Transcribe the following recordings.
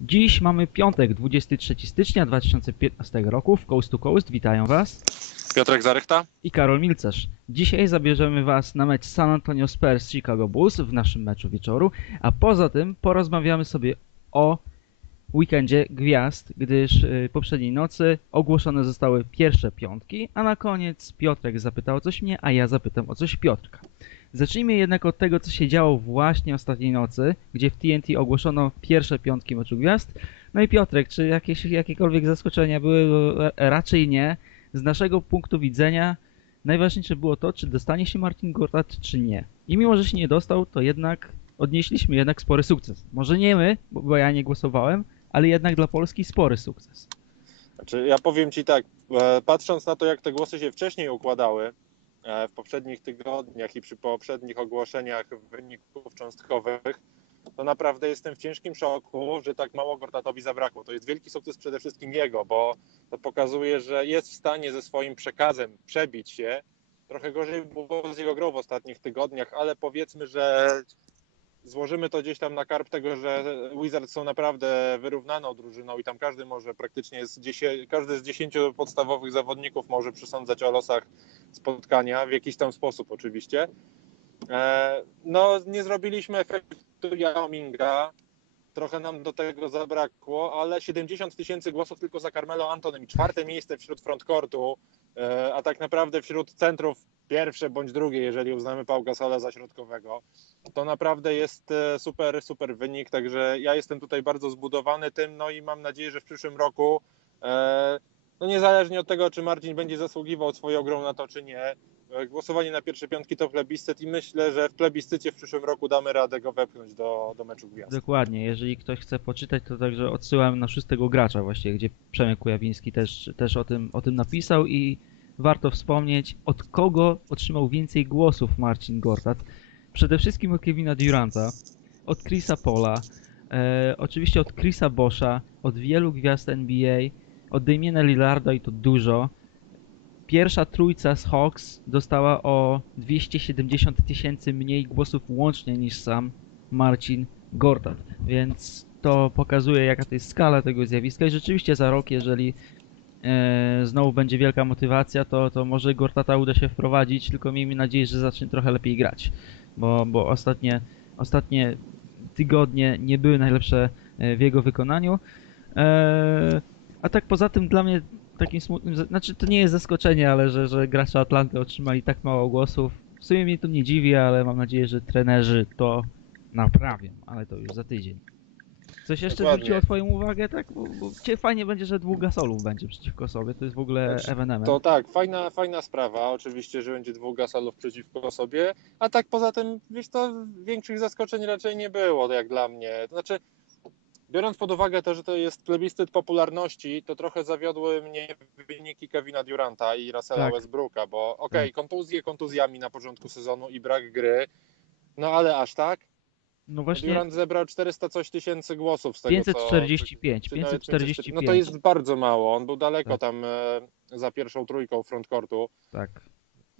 Dziś mamy piątek, 23 stycznia 2015 roku w Coast to Coast. Witają Was Piotrek Zarychta? i Karol Milcerz. Dzisiaj zabierzemy Was na mecz San Antonio Spurs Chicago Bulls w naszym meczu wieczoru, a poza tym porozmawiamy sobie o weekendzie gwiazd, gdyż y, poprzedniej nocy ogłoszone zostały pierwsze piątki, a na koniec Piotrek zapytał o coś mnie, a ja zapytam o coś Piotrka. Zacznijmy jednak od tego, co się działo właśnie ostatniej nocy, gdzie w TNT ogłoszono pierwsze piątki meczu gwiazd. No i Piotrek, czy jakieś, jakiekolwiek zaskoczenia były? Raczej nie. Z naszego punktu widzenia najważniejsze było to, czy dostanie się Martin Gortat, czy nie. I mimo, że się nie dostał, to jednak odnieśliśmy jednak spory sukces. Może nie my, bo, bo ja nie głosowałem, ale jednak dla Polski spory sukces. Znaczy, ja powiem Ci tak, e, patrząc na to, jak te głosy się wcześniej układały w poprzednich tygodniach i przy poprzednich ogłoszeniach wyników cząstkowych, to naprawdę jestem w ciężkim szoku, że tak mało Gortatowi zabrakło. To jest wielki sukces przede wszystkim jego, bo to pokazuje, że jest w stanie ze swoim przekazem przebić się. Trochę gorzej było z jego grą w ostatnich tygodniach, ale powiedzmy, że złożymy to gdzieś tam na karp tego, że Wizards są naprawdę wyrównaną drużyną i tam każdy może praktycznie z 10, każdy z 10 podstawowych zawodników może przesądzać o losach spotkania w jakiś tam sposób oczywiście. E, No, nie zrobiliśmy efektu Yao Minga. Trochę nam do tego zabrakło, ale 70 tysięcy głosów tylko za Carmelo Antonem czwarte miejsce wśród frontcourtu, e, a tak naprawdę wśród centrów pierwsze bądź drugie, jeżeli uznamy Pau Gasola za środkowego. To naprawdę jest e, super, super wynik, także ja jestem tutaj bardzo zbudowany tym, no i mam nadzieję, że w przyszłym roku, e, no niezależnie od tego, czy Marcin będzie zasługiwał swoją grą na to, czy nie, e, głosowanie na pierwsze piątki to plebiscyt i myślę, że w plebiscycie w przyszłym roku damy radę go wepchnąć do, do meczu gwiazd. Dokładnie, jeżeli ktoś chce poczytać, to także odsyłam na szóstego gracza właśnie, gdzie Przemek Kujawiński też, też o, tym, o tym napisał i warto wspomnieć, od kogo otrzymał więcej głosów Marcin Gortat. Przede wszystkim od Kevina Duranta, od Chrisa Pola, e, oczywiście od Chrisa Boscha, od wielu gwiazd NBA, od Damiena Lillarda i to dużo. Pierwsza trójca z Hawks dostała o 270 tysięcy mniej głosów łącznie niż sam Marcin Gortat, więc to pokazuje jaka to jest skala tego zjawiska i rzeczywiście za rok, jeżeli znowu będzie wielka motywacja, to, to może Gortata uda się wprowadzić, tylko miejmy nadzieję, że zacznie trochę lepiej grać, bo, bo ostatnie, ostatnie tygodnie nie były najlepsze e, w jego wykonaniu. E, a tak poza tym dla mnie takim smutnym, znaczy to nie jest zaskoczenie, ale że, że gracze Atlanty otrzymali tak mało głosów. W sumie mnie to nie dziwi, ale mam nadzieję, że trenerzy to naprawią, ale to już za tydzień. Coś jeszcze Dokładnie. zwróciło twoją uwagę, tak? Bo, bo fajnie będzie, że dwóch gasolów będzie przeciwko sobie, to jest w ogóle Znaczy, ewenement. To tak, fajna, fajna sprawa. Oczywiście, że będzie dwóch gasolów przeciwko sobie, a tak poza tym, wiesz, to większych zaskoczeń raczej nie było, jak dla mnie. To znaczy, biorąc pod uwagę to, że to jest plebiscyt popularności, to trochę zawiodły mnie wyniki Kevina Duranta i Russella Tak. Westbrooka, bo okej, kontuzje kontuzjami na początku sezonu i brak gry, no ale aż tak. No właśnie, Durant zebrał 400 coś tysięcy głosów z tego, 545, co... czy nawet 545. No to jest bardzo mało. On był daleko Tak. tam e, za pierwszą trójką frontcourtu. Tak.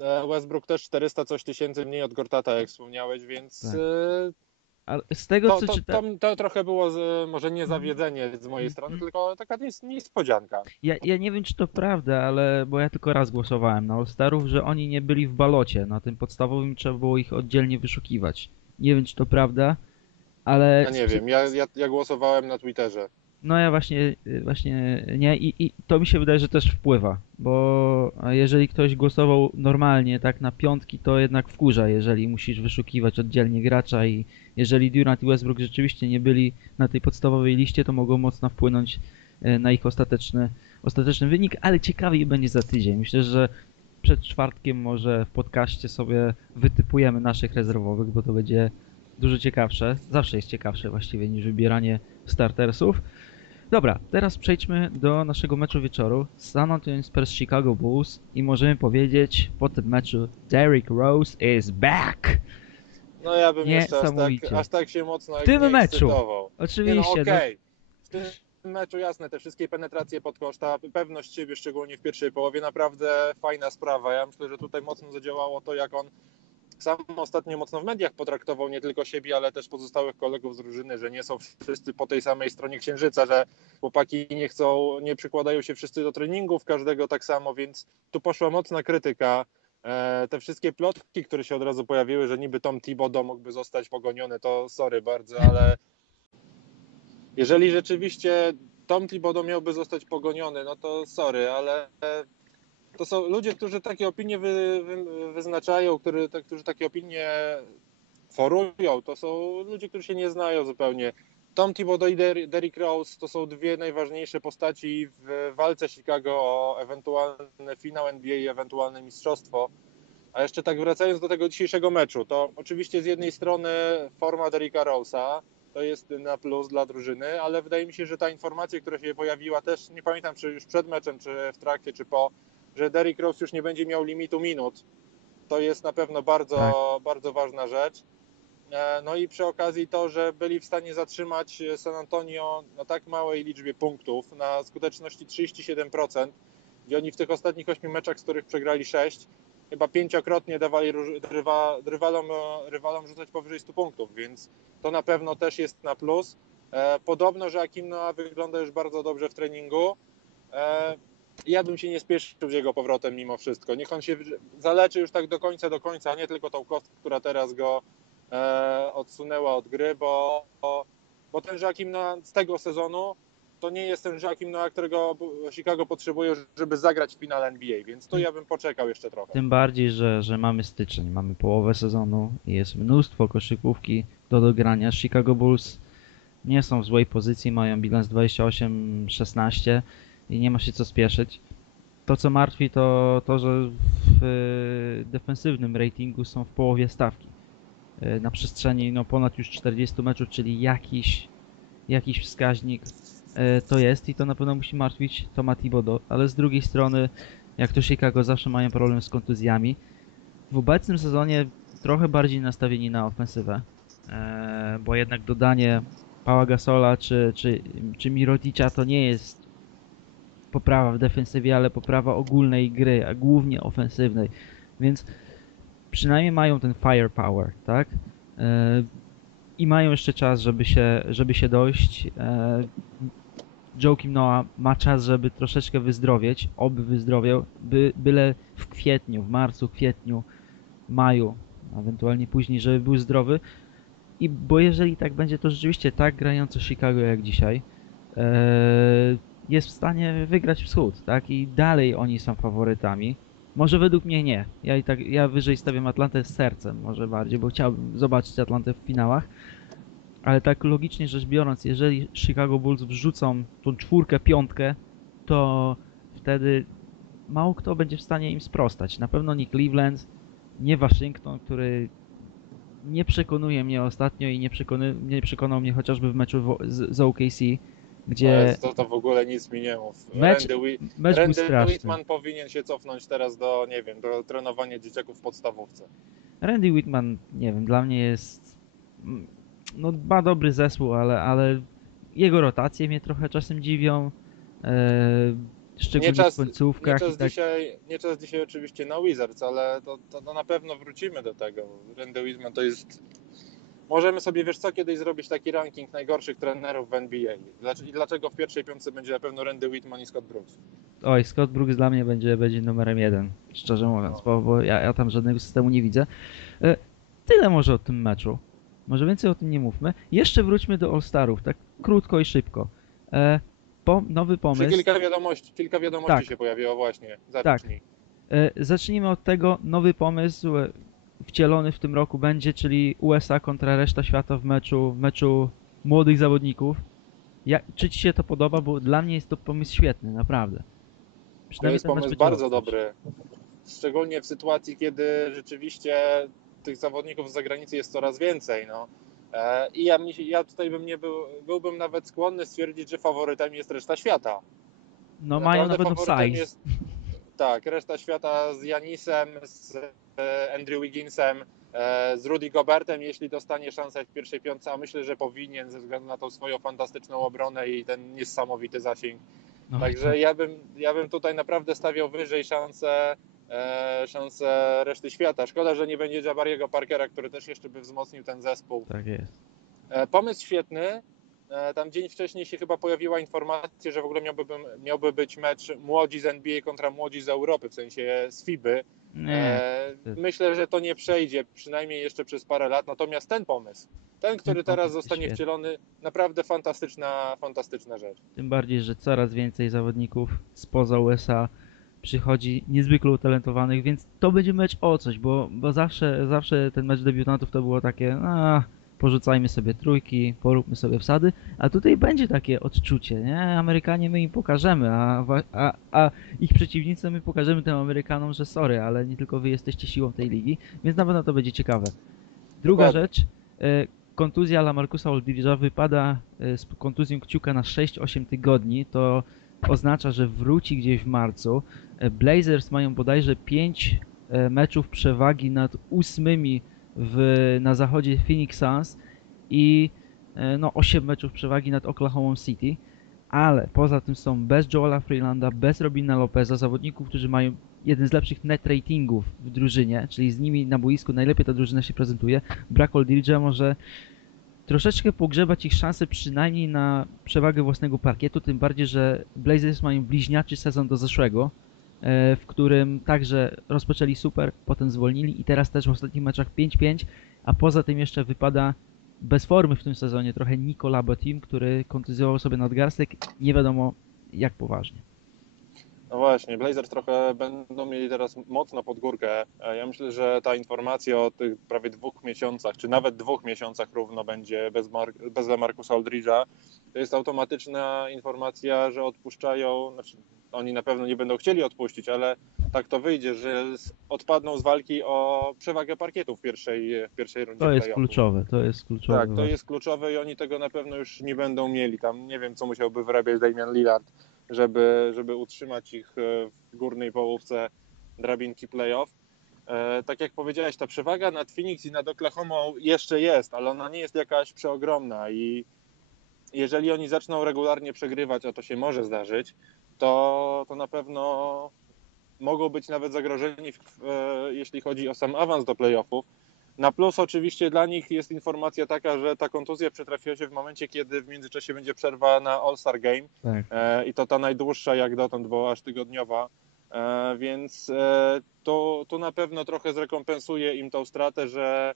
E, Westbrook też 400 coś tysięcy mniej od Gortata, jak wspomniałeś, więc Tak. e, Ale z tego to, co czytałem... to, to trochę było z, może nie zawiedzenie z mojej Mhm. strony, tylko taka nies- niespodzianka. Ja, ja nie wiem, czy to prawda, ale bo ja tylko raz głosowałem na All-Starów, że oni nie byli w balocie. Na tym podstawowym trzeba było ich oddzielnie wyszukiwać. Nie wiem, czy to prawda, ale. Ja nie wiem, ja, ja, ja głosowałem na Twitterze. No ja właśnie, właśnie nie i, i to mi się wydaje, że też wpływa, bo jeżeli ktoś głosował normalnie, tak na piątki, to jednak wkurza, jeżeli musisz wyszukiwać oddzielnie gracza i jeżeli Durant i Westbrook rzeczywiście nie byli na tej podstawowej liście, to mogą mocno wpłynąć e, na ich ostateczny, ostateczny wynik, ale ciekawiej będzie za tydzień. Myślę, że przed czwartkiem może w podcaście sobie wytypujemy naszych rezerwowych, bo to będzie dużo ciekawsze. Zawsze jest ciekawsze właściwie niż wybieranie startersów. Dobra, teraz przejdźmy do naszego meczu wieczoru. San Antonio Spurs Chicago Bulls i możemy powiedzieć po tym meczu Derrick Rose is back! No ja bym jeszcze aż tak, aż tak się mocno W tym meczu. ekscytował. Nie no Oczywiście, no, meczu jasne, te wszystkie penetracje pod koszta, pewność siebie, szczególnie w pierwszej połowie, naprawdę fajna sprawa. Ja myślę, że tutaj mocno zadziałało to, jak on sam ostatnio mocno w mediach potraktował nie tylko siebie, ale też pozostałych kolegów z drużyny, że nie są wszyscy po tej samej stronie księżyca, że chłopaki nie chcą, nie przykładają się wszyscy do treningów, każdego tak samo, więc tu poszła mocna krytyka. E, te wszystkie plotki, które się od razu pojawiły, że niby Tom Thibodeau mógłby zostać pogoniony, to sorry bardzo, ale jeżeli rzeczywiście Tom Thibodeau miałby zostać pogoniony, no to sorry, ale to są ludzie, którzy takie opinie wy, wy, wyznaczają, który, te, którzy takie opinie forują, to są ludzie, którzy się nie znają zupełnie. Tom Thibodeau i Derrick Rose to są dwie najważniejsze postaci w walce Chicago o ewentualny finał NBA i ewentualne mistrzostwo. A jeszcze tak wracając do tego dzisiejszego meczu, to oczywiście z jednej strony forma Derricka Rose'a, to jest na plus dla drużyny, ale wydaje mi się, że ta informacja, która się pojawiła też, nie pamiętam czy już przed meczem, czy w trakcie, czy po, że Derrick Rose już nie będzie miał limitu minut. To jest na pewno bardzo, tak. bardzo ważna rzecz. E, no i przy okazji to, że byli w stanie zatrzymać San Antonio na tak małej liczbie punktów, na skuteczności 37%, gdzie oni w tych ostatnich 8 meczach, z których przegrali 6, chyba pięciokrotnie dawali rywalom, rywalom rzucać powyżej 100 punktów, więc to na pewno też jest na plus. E, podobno, że Akim Noah wygląda już bardzo dobrze w treningu. E, ja bym się nie spieszył z jego powrotem mimo wszystko. Niech on się zaleczy już tak do końca, do końca, a nie tylko tą kostkę, która teraz go e, odsunęła od gry, bo, bo ten Noah z tego sezonu to nie jest ten Joakim Noah, którego Chicago potrzebuje, żeby zagrać w finale NBA, więc to ja bym poczekał jeszcze trochę. Tym bardziej, że, że mamy styczeń, mamy połowę sezonu i jest mnóstwo koszykówki do dogrania. Chicago Bulls nie są w złej pozycji, mają bilans 28-16 i nie ma się co spieszyć. To co martwi to to, że w defensywnym ratingu są w połowie stawki. E, na przestrzeni no, ponad już 40 meczów, czyli jakiś, jakiś wskaźnik to jest i to na pewno musi martwić Toma Thibodeau, ale z drugiej strony, jak to Chicago zawsze mają problem z kontuzjami, w obecnym sezonie trochę bardziej nastawieni na ofensywę, e, bo jednak dodanie Pała Gasola czy, czy, czy Miroticza to nie jest poprawa w defensywie, ale poprawa ogólnej gry, a głównie ofensywnej. Więc przynajmniej mają ten firepower, tak? E, I mają jeszcze czas, żeby się, żeby się dojść. E, Joe Kim Noah ma czas, żeby troszeczkę wyzdrowieć, oby wyzdrowiał, by, byle w kwietniu, w marcu, kwietniu, maju, ewentualnie później, żeby był zdrowy. I bo jeżeli tak będzie, to rzeczywiście tak grająco Chicago jak dzisiaj, e, jest w stanie wygrać wschód, tak? I dalej oni są faworytami. Może według mnie nie. Ja i tak, ja wyżej stawiam Atlantę z sercem, może bardziej, bo chciałbym zobaczyć Atlantę w finałach. Ale tak logicznie rzecz biorąc, jeżeli Chicago Bulls wrzucą tą czwórkę, piątkę, to wtedy mało kto będzie w stanie im sprostać. Na pewno nie Cleveland, nie Waszyngton, który nie przekonuje mnie ostatnio i nie, przekony, nie przekonał mnie chociażby w meczu z, z OKC gdzie... To, to w ogóle nic mi nie mów. Mecz, Randy, mecz Randy Whitman powinien się cofnąć teraz do, nie wiem, do trenowania dzieciaków w podstawówce. Randy Whitman, nie wiem, dla mnie jest... No ma dobry zespół, ale, ale jego rotacje mnie trochę czasem dziwią. E, szczególnie nie czas, w końcówkach. Nie czas, tak... dzisiaj, nie czas dzisiaj oczywiście na Wizards, ale to, to, to na pewno wrócimy do tego. Randy Whitman to jest Możemy sobie, wiesz co, kiedyś zrobić taki ranking najgorszych trenerów w NBA. I dlaczego w pierwszej piątce będzie na pewno Randy Whitman i Scott Brooks? Oj, Scott Brooks dla mnie będzie, będzie numerem jeden, szczerze mówiąc, no. bo, bo ja, ja, tam żadnego systemu nie widzę. E, tyle może o tym meczu. Może więcej o tym nie mówmy. Jeszcze wróćmy do All-Starów, tak krótko i szybko. E, po, nowy pomysł. Czy kilka wiadomości, kilka wiadomości tak. się pojawiło właśnie. Zacznij. Tak. E, zacznijmy od tego, nowy pomysł wcielony w tym roku będzie, czyli USA kontra reszta świata w meczu, w meczu młodych zawodników. Ja, czy ci się to podoba? Bo dla mnie jest to pomysł świetny, naprawdę. to jest pomysł bardzo dobry. Szczególnie w sytuacji, kiedy rzeczywiście tych zawodników z zagranicy jest coraz więcej. No. E, I ja, ja tutaj bym nie był, byłbym nawet skłonny stwierdzić, że faworytem jest reszta świata. No mają nawet. Jest, tak, reszta świata z Janisem, z e, Andrew Wigginsem, e, z Rudy Gobertem, jeśli dostanie szansę w pierwszej piątce, a myślę, że powinien ze względu na tą swoją fantastyczną obronę i ten niesamowity zasięg. No, Także tak. ja bym, ja bym tutaj naprawdę stawiał wyżej szansę szanse reszty świata. Szkoda, że nie będzie Jabariego Parkera, który też jeszcze by wzmocnił ten zespół. Tak jest. E, pomysł świetny. E, tam dzień wcześniej się chyba pojawiła informacja, że w ogóle miałby, miałby być mecz młodzi z NBA kontra młodzi z Europy, w sensie z FIBY. Nie, E, myślę, że to nie przejdzie, przynajmniej jeszcze przez parę lat. Natomiast ten pomysł, ten, który teraz zostanie wcielony, naprawdę fantastyczna, fantastyczna rzecz. tym bardziej, że coraz więcej zawodników spoza USA przychodzi niezwykle utalentowanych, więc to będzie mecz o coś, bo, bo zawsze, zawsze ten mecz debiutantów to było takie, a porzucajmy sobie trójki, poróbmy sobie wsady, a tutaj będzie takie odczucie, nie? Amerykanie my im pokażemy, a, a, a ich przeciwnicy my pokażemy tym Amerykanom, że sorry, ale nie tylko wy jesteście siłą tej ligi, więc na pewno to będzie ciekawe. Druga Dokładnie. rzecz, e, kontuzja Lamarcusa Aldridge'a wypada e, z kontuzją kciuka na 6-8 tygodni, to oznacza, że wróci gdzieś w marcu. Blazers mają bodajże 5 e, meczów przewagi nad ósmymi w, na zachodzie Phoenix Suns i e, no, 8 meczów przewagi nad Oklahoma City. Ale poza tym są bez Joela Freelanda, bez Robina Lopeza, zawodników, którzy mają jeden z lepszych net ratingów w drużynie, czyli z nimi na boisku najlepiej ta drużyna się prezentuje. Brak Aldridge'a może troszeczkę pogrzebać ich szanse przynajmniej na przewagę własnego parkietu, tym bardziej, że Blazers mają bliźniaczy sezon do zeszłego, w którym także rozpoczęli super, potem zwolnili i teraz też w ostatnich meczach 5-5, a poza tym jeszcze wypada bez formy w tym sezonie trochę Nikola Batim, który kontuzjował sobie nadgarstek, nie wiadomo jak poważnie. No właśnie, Blazers trochę będą mieli teraz mocno pod górkę. E, Ja myślę, że ta informacja o tych prawie dwóch miesiącach, czy nawet dwóch miesiącach równo będzie bez, Mar- bez Markusa Aldridge'a, to jest automatyczna informacja, że odpuszczają, znaczy oni na pewno nie będą chcieli odpuścić, ale tak to wyjdzie, że odpadną z walki o przewagę parkietu w pierwszej, w pierwszej rundzie To jest kluczowe, to jest kluczowe. Tak, to jest kluczowe i oni tego na pewno już nie będą mieli. Tam nie wiem, co musiałby wyrabiać Damian Lillard, żeby, żeby utrzymać ich e, w górnej połówce drabinki playoff. E, tak jak powiedziałeś, ta przewaga nad Phoenix i nad Oklahoma jeszcze jest, ale ona nie jest jakaś przeogromna i jeżeli oni zaczną regularnie przegrywać, a to się może zdarzyć, to, to na pewno mogą być nawet zagrożeni, w, e, jeśli chodzi o sam awans do playoffów. Na plus oczywiście dla nich jest informacja taka, że ta kontuzja przytrafiła się w momencie, kiedy w międzyczasie będzie przerwa na All-Star Game Tak. e, i to ta najdłuższa jak dotąd, bo aż tygodniowa, e, więc e, to, to na pewno trochę zrekompensuje im tą stratę, że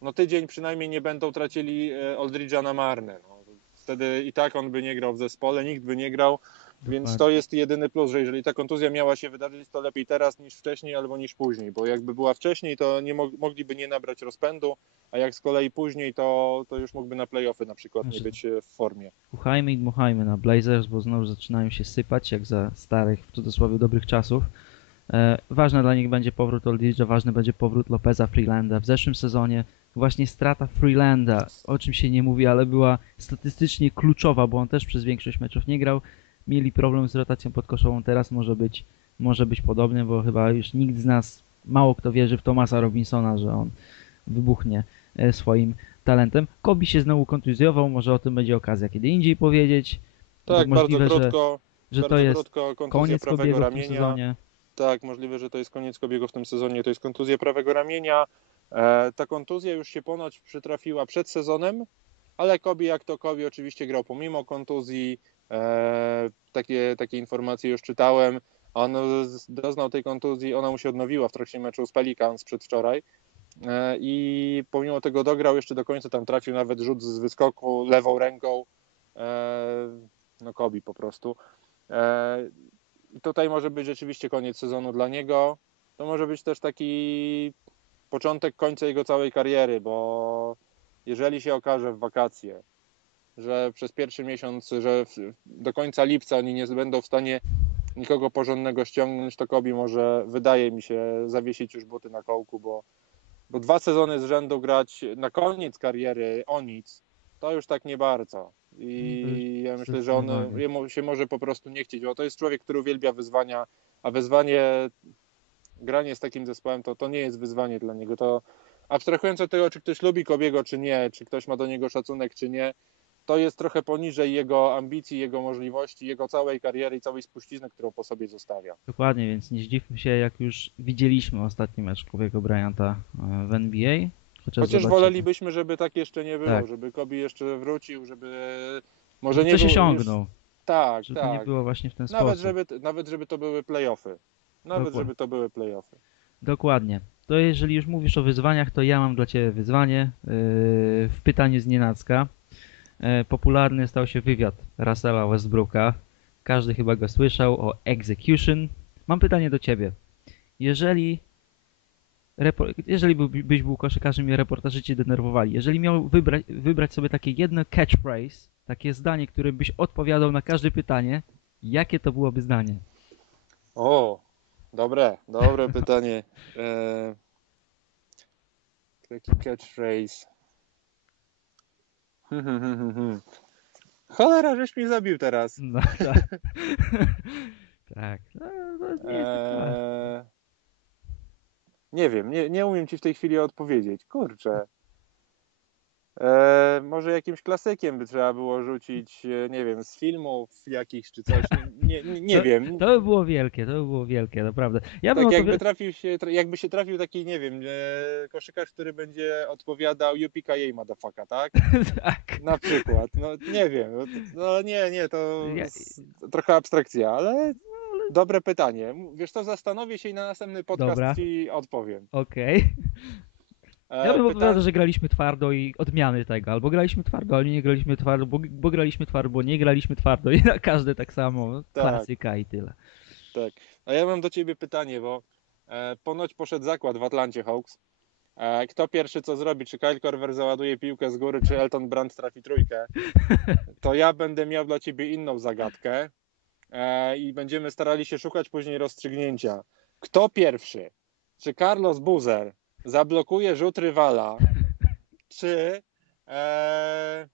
no tydzień przynajmniej nie będą tracili e, Aldridge'a na marne. No. Wtedy i tak on by nie grał w zespole, nikt by nie grał, więc Dokładnie. to jest jedyny plus, że jeżeli ta kontuzja miała się wydarzyć, to lepiej teraz niż wcześniej albo niż później, bo jakby była wcześniej, to nie mog- mogliby nie nabrać rozpędu, a jak z kolei później, to, to już mógłby na playoffy na przykład nie Znaczy- być e, w formie. Uchajmy i dmuchajmy na Blazers, bo znowu zaczynają się sypać, jak za starych, w cudzysłowie, dobrych czasów. E, ważne dla nich będzie powrót Aldridge'a, ważny będzie powrót Lopeza Freelanda. W zeszłym sezonie właśnie strata Freelanda, o czym się nie mówi, ale była statystycznie kluczowa, bo on też przez większość meczów nie grał. Mieli problem z rotacją podkoszową, teraz może być, może być podobny, bo chyba już nikt z nas, mało kto wierzy w Thomasa Robinsona, że on wybuchnie e, swoim talentem. Kobi się znowu kontuzjował, może o tym będzie okazja kiedy indziej powiedzieć. Tak, Możliwe, bardzo że- krótko, że bardzo to jest krótko, koniec prawego Kobiego w tym ramienia. sezonie. Tak, możliwe, że to jest koniec Kobiego w tym sezonie. To jest kontuzja prawego ramienia. E, ta kontuzja już się ponoć przytrafiła przed sezonem, ale Kobi jak to Kobi oczywiście grał pomimo kontuzji. E, takie, takie informacje już czytałem. On doznał tej kontuzji, ona mu się odnowiła w trakcie meczu z Pelicans przedwczoraj. E, I pomimo tego dograł jeszcze do końca, tam trafił nawet rzut z wyskoku lewą ręką. E, no Kobi po prostu. Tutaj może być rzeczywiście koniec sezonu dla niego. To może być też taki początek końca jego całej kariery, bo jeżeli się okaże w wakacje, że przez pierwszy miesiąc, że do końca lipca oni nie będą w stanie nikogo porządnego ściągnąć, to Kobi może, wydaje mi się, zawiesić już buty na kołku, bo, bo dwa sezony z rzędu grać na koniec kariery o nic, to już tak nie bardzo. I ja myślę, że on jemu się może po prostu nie chcieć, bo to jest człowiek, który uwielbia wyzwania, a wyzwanie, granie z takim zespołem, to, to nie jest wyzwanie dla niego. To abstrahując od tego, czy ktoś lubi Kobiego, czy nie, czy ktoś ma do niego szacunek, czy nie, to jest trochę poniżej jego ambicji, jego możliwości, jego całej kariery i całej spuścizny, którą po sobie zostawia. Dokładnie, więc nie zdziwmy się, jak już widzieliśmy ostatni mecz Kobiego Bryanta e, w NBA. Chociaż, Chociaż zobaczymy. wolelibyśmy, żeby tak jeszcze nie było, Tak. żeby Kobe jeszcze wrócił, żeby może nie Coś był już- osiągnął, Tak, żeby tak. nie było właśnie w ten Nawet sposób. żeby, nawet żeby to były playoffy. Nawet Dokładnie. żeby to były playoffy. Dokładnie. To jeżeli już mówisz o wyzwaniach, to ja mam dla Ciebie wyzwanie yy, w pytaniu z nienacka. Yy, Popularny stał się wywiad Russella Westbrooka. Każdy chyba go słyszał o execution. Mam pytanie do Ciebie. Jeżeli, jeżeli byś był koszykarzem i reportaży Cię denerwowali, jeżeli miał wybrać, wybrać sobie takie jedno catchphrase, takie zdanie, które byś odpowiadał na każde pytanie, jakie to byłoby zdanie? O, dobre, dobre pytanie. E, taki catchphrase. Cholera, żeś mnie zabił teraz. No tak. tak. No, to nie jest tak źle. E, nie wiem, nie, nie umiem ci w tej chwili odpowiedzieć. Kurczę. E, może jakimś klasykiem by trzeba było rzucić, e, nie wiem, z filmów jakichś czy coś. Nie, nie, nie To- wiem. To by było wielkie, to by było wielkie, naprawdę. Ja bym Tak jakby odpowi- trafił się, jakby się trafił taki, nie wiem, e, koszykarz, który będzie odpowiadał UPKA motherfucker, tak? tak. Na przykład. No nie wiem. No, no nie, nie, to Ja- trochę abstrakcja, ale dobre pytanie. Wiesz co, zastanowię się i na następny podcast Dobra. ci odpowiem. Okej. E, Ja bym opowiadał, że graliśmy twardo i odmiany tego. Albo graliśmy twardo, ale nie graliśmy twardo, bo, bo graliśmy twardo, bo nie graliśmy twardo. I na każde tak samo. Tak. Klasyka i tyle. Tak. A ja mam do ciebie pytanie, bo e, ponoć poszedł zakład w Atlancie Hawks. E, kto pierwszy co zrobi? Czy Kyle Korver załaduje piłkę z góry, czy Elton Brand trafi trójkę? To ja będę miał dla ciebie inną zagadkę e, i będziemy starali się szukać później rozstrzygnięcia. Kto pierwszy? Czy Carlos Buzer zablokuje rzut rywala, czy e,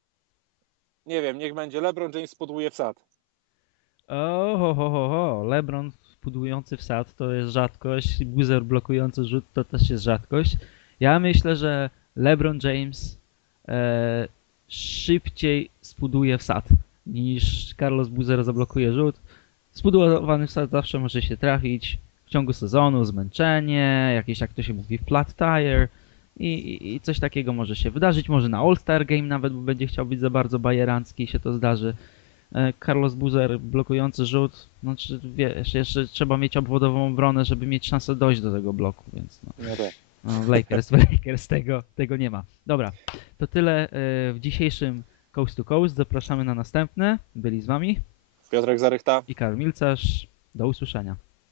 nie wiem, niech będzie LeBron James spuduje wsad. O, ho, ho, ho. LeBron budujący wsad to jest rzadkość. Boozer blokujący rzut to też jest rzadkość. Ja myślę, że LeBron James e, szybciej spuduje wsad niż Carlos Boozer zablokuje rzut. Spudowany wsad zawsze może się trafić w ciągu sezonu, zmęczenie, jakieś jak to się mówi flat tire i, i, coś takiego może się wydarzyć. Może na All-Star Game nawet, bo będzie chciał być za bardzo bajerancki i się to zdarzy. E, Carlos Buzer blokujący rzut, no czy, wiesz, jeszcze trzeba mieć obwodową obronę, żeby mieć szansę dojść do tego bloku, więc no, No tak. no, w Lakers, w Lakers tego, tego nie ma. Dobra, to tyle e, w dzisiejszym Coast to Coast. Zapraszamy na następne. Byli z wami Piotrek Zarychta, i Karol Milcarz. Do usłyszenia.